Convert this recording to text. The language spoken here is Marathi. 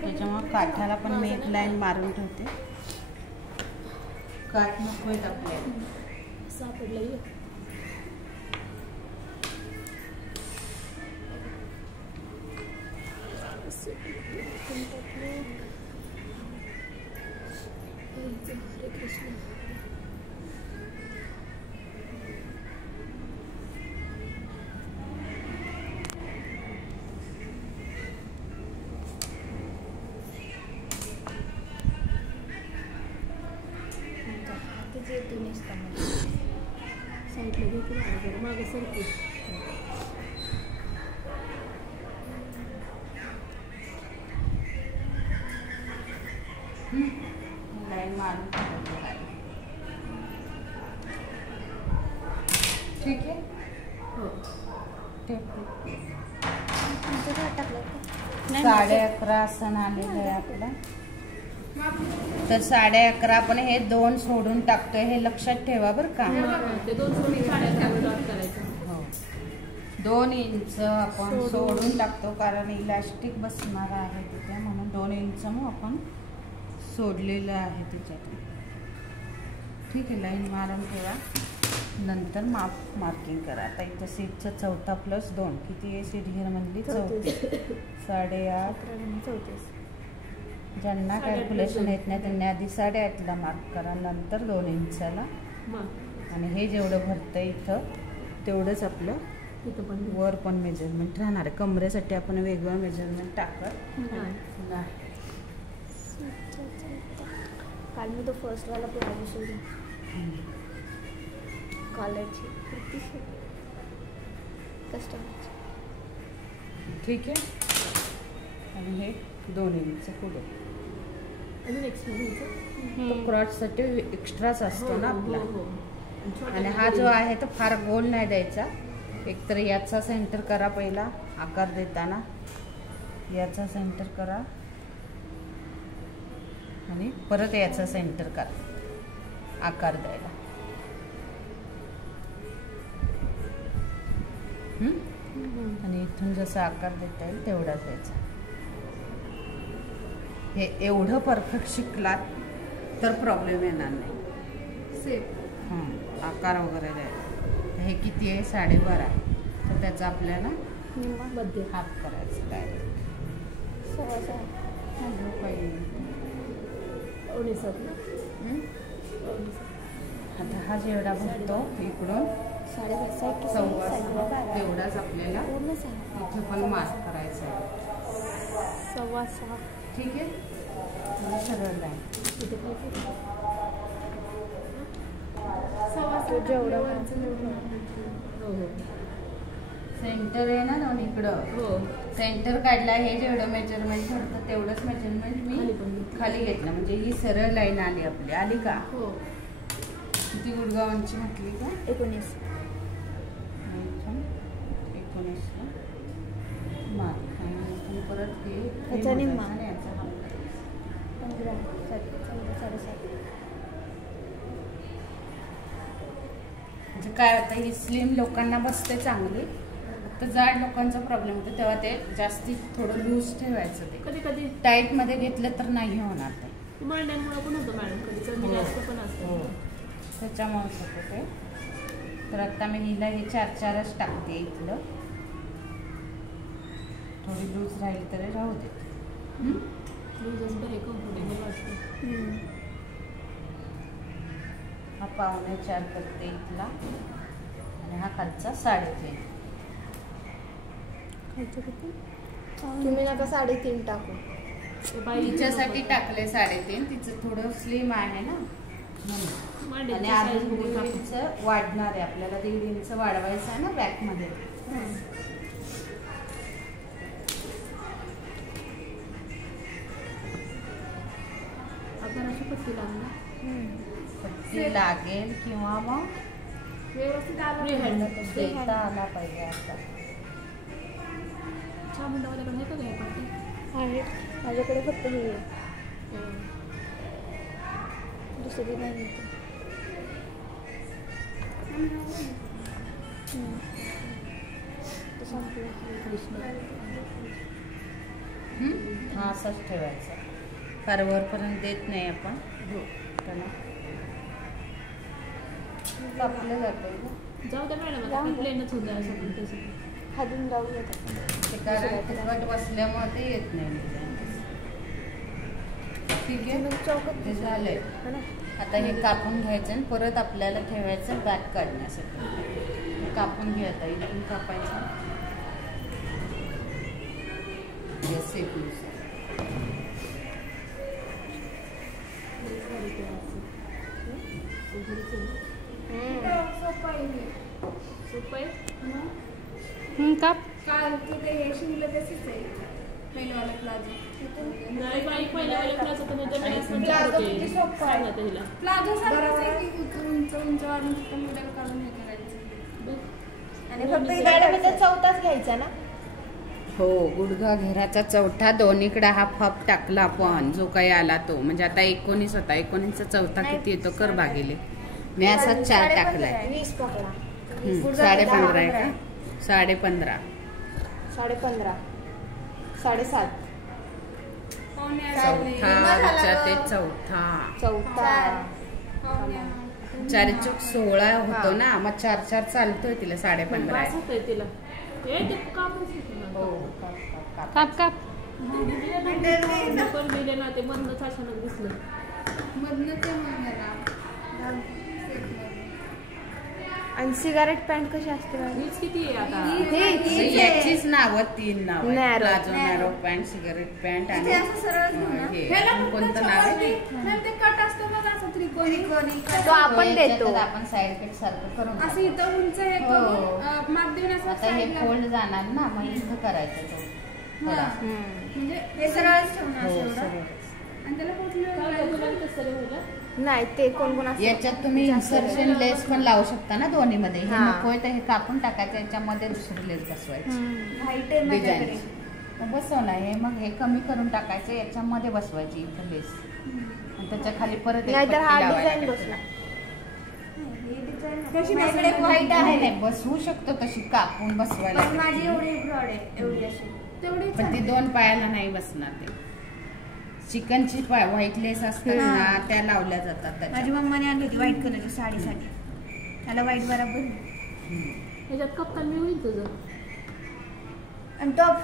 त्याच्यामुळे काठाला पण मी एक लाईन मारून ठेवते. काठ नको आहेत आपल्याला. सापडलं हरे कृष्ण. साईडला घेतली मागे सरकी. लाईन मारून ठीक आहे. हो 11:30 असं आलेलं आहे आपलं. तर 11:30 आपण हे 2 सोडून टाकतोय, हे लक्षात ठेवा बरं का. ते 2 सोडून 11:30 डॉट करायचं. हो 2 इंच आपण सोडून टाकतो कारण इलास्टिक बसणार आहे तिथे, म्हणून 2 इंच मग आपण सोडलेलं आहे त्याच्यात. ठीक आहे. लाईन मारून ठेवा, नंतर मार्किंग करा. आता इथं सीटचं 4 + 2 किती आहे? सीट घेर म्हणली 34. 8.5 ज्यांना कॅल्क्युलेशन येत नाही त्यांनी आधी 8.5ला मार्क करा, नंतर 2 इंचाला. आणि हे जेवढं भरतं इथं तेवढंच आपलं वर पण मेजरमेंट राहणार आहे. कमरेसाठी आपण वेगळं मेजरमेंट टाकत नाही. काल मी तो फर्स्टवाला प्लाझो सोडून कॉलरची कुर्ती कस्टमरची. ठीक आहे. आणि हे 2 इंच पुढे अजून एक्स्ट्रा घ्यायचं. तो क्रॉससाठी एक्स्ट्राच असतो ना आपला. आणि हा जो आहे तो फार गोल नाही द्यायचा. एकतर याचा सेंटर करा पहिला आकार देताना, याचा सेंटर करा आणि परत याचा सेंटर करा आकार द्यायला. आणि इथून जसा आकार देता येईल तेवढाच द्यायचा. हे एवढं परफेक्ट शिकलात तर प्रॉब्लेम येणार नाही. सेफ आकार वगैरे द्यायला. हे किती आहे? 12.5. तर त्याचा आपल्याला मध्ये हाफ करायचं. डायरेक्ट आता हा जेवढा भरतो इकडून 6.25 तेवढाच आपल्याला इथे पण मार्क करायचा आहे. 6.25. ठीक आहे. सरळ लाईन सेंटर आहे ना दोन्हीकडं. हो सेंटर काढला. हे जेवढं मेजरमेंट ठरतं तेवढंच मेजरमेंट मी खाली घेतलं, म्हणजे ही सरळ लाईन आली आपली. आली का? हो. किती गुडगावांची म्हटली का? 19. 19ला मार्क. आणि परत हे याचा निम्मा. 15 7.5. म्हणजे काय होतं, ही स्लिम लोकांना बसते चांगली. तर जाड लोकांचा प्रॉब्लेम होतो, तेव्हा ते जास्ती थोडं लूज ठेवायचं. ते कधी कधी टाईट मध्ये घेतलं तर नाही होणार ते. मांड्यांमुळे पण होतं मॅडम, कधी कमी जास्त पण असतं. त्याच्यामुळेच होतं ते. तर आता मी हिला हे 4-4च टाकते. इथलं थोडी लूज राहील तरी राहू दे. लूजच बरे कम्फर्टेबल वाटतं. हा 4.25 करते इथला आणि हा खालचा 3.5. तुम्ही नका 3.5 टाकू. तिच्यासाठी टाकले 3.5. तिचं थोडं स्लिम आहे ना, आणि अजून 1.5 इंच वाढणार आहे आपल्याला. 1.5 इंच वाढवायचं आहे ना बॅक मध्ये. पट्टी लागणार. पट्टी लागेल किंवा मग व्यवस्थित देता आला पाहिजे. आता छामुंडावाल्याकडे आहे का काय पट्टी? आहे माझ्याकडे, फक्त हे दुसरी नाही. हा असाच ठेवायचा. फार वरपर्यंत देत नाही आपण. त्याला कापलं जातं ना. जाऊ द्या मॅडम, आता प्लेनच होतं असं पण तसं. हातून जाऊया ते कारण फुकट बसल्यामुळे ते येत नाही डिझाईन. ठीक आहे, ते झालंय. आता हे कापून घ्यायचं आणि परत आपल्याला ठेवायचं बॅक काढण्यासाठी. कापून घे आता, इथून कापायचं सेपनुसार. काप काल तिथे हे शिवलं तसेच आहे पेनवाला प्लाझो. नाही बाई, पहिल्यावाले प्लाझो तर म्हणजे प्लाझो सारखंच आहे की उंच उंच वाढून मॉडेल काढून हे करायचं. आणि फक्त गाड्यामध्ये चौथाच घ्यायचा ना. हो, गुडघा घेराचा चौथा, दोन्हीकडे हा फप टाकला आपण जो काही आला तो. म्हणजे आता 19 होता, 19चा चौथा किती येतो कर भागिले. मी असा 4 टाकलाय. 20 पकडा. 15.5 आहे का? 15.5 15.5 7.5 चौथा ते चौथा. चौथा 4 चूक 16 होतो ना, मग 4 चालतोय तिला. 15.5 आहे. तिला हो, काप काप दिले ना ते मधनच अचानक दिसलं. आणि सिगारेट पॅन्ट कशी असते हीच किती आहे आता? याचीच नावं 3 नाव. Narrow. Palazzo, narrow pant, cigarette pant आणि हे कोणतं नाव आहे? तो आपण देतो. आपण साईड कट सारखं करून असं इथं उंच हे हो. करून माप देऊन असं आता हे फोल्ड जाणार ना, मग इथं करायचं तो थोडा. म्हणजे हे सरळच ठेवणार हो, एवढं. सरळ. आणि त्याला कुठलं नाही ते कोण कोण असं याच्यात तुम्ही इन्सर्शन लेस पण लावू शकता ना दोन्ही मध्ये. हे हा. नकोय तर हे कापून टाकायचं, याच्यामध्ये दुसरी लेस बसवायची व्हाईट आहे माझ्याकडे. डिझाईन बसवणार. हे मग हे कमी करून टाकायचं, याच्यामध्ये बसवायची इथं लेस. आणि त्याच्या खाली परत एक नाहीतर पट्टी हा लावायला डिझाईन टाकायची. बसला. माझ्याकडे व्हाईट आहे. नाही बसवू शकतो तशी कापून बसवायला. माझी एवढी ब्रॉड आहे, एवढी अशी तेवढी. पण ती 2 पायाला नाही बसणार. ते चिकनची व्हाईट लेस असतात ना, त्या लावल्या जातात त्याच्यात. माझी मम्माने आणली होती व्हाईट कलरची साडीसाठी. त्याला व्हाईट बरोबर. ह्याच्यात कप्तान मी होईल तुझं. आणि टॉप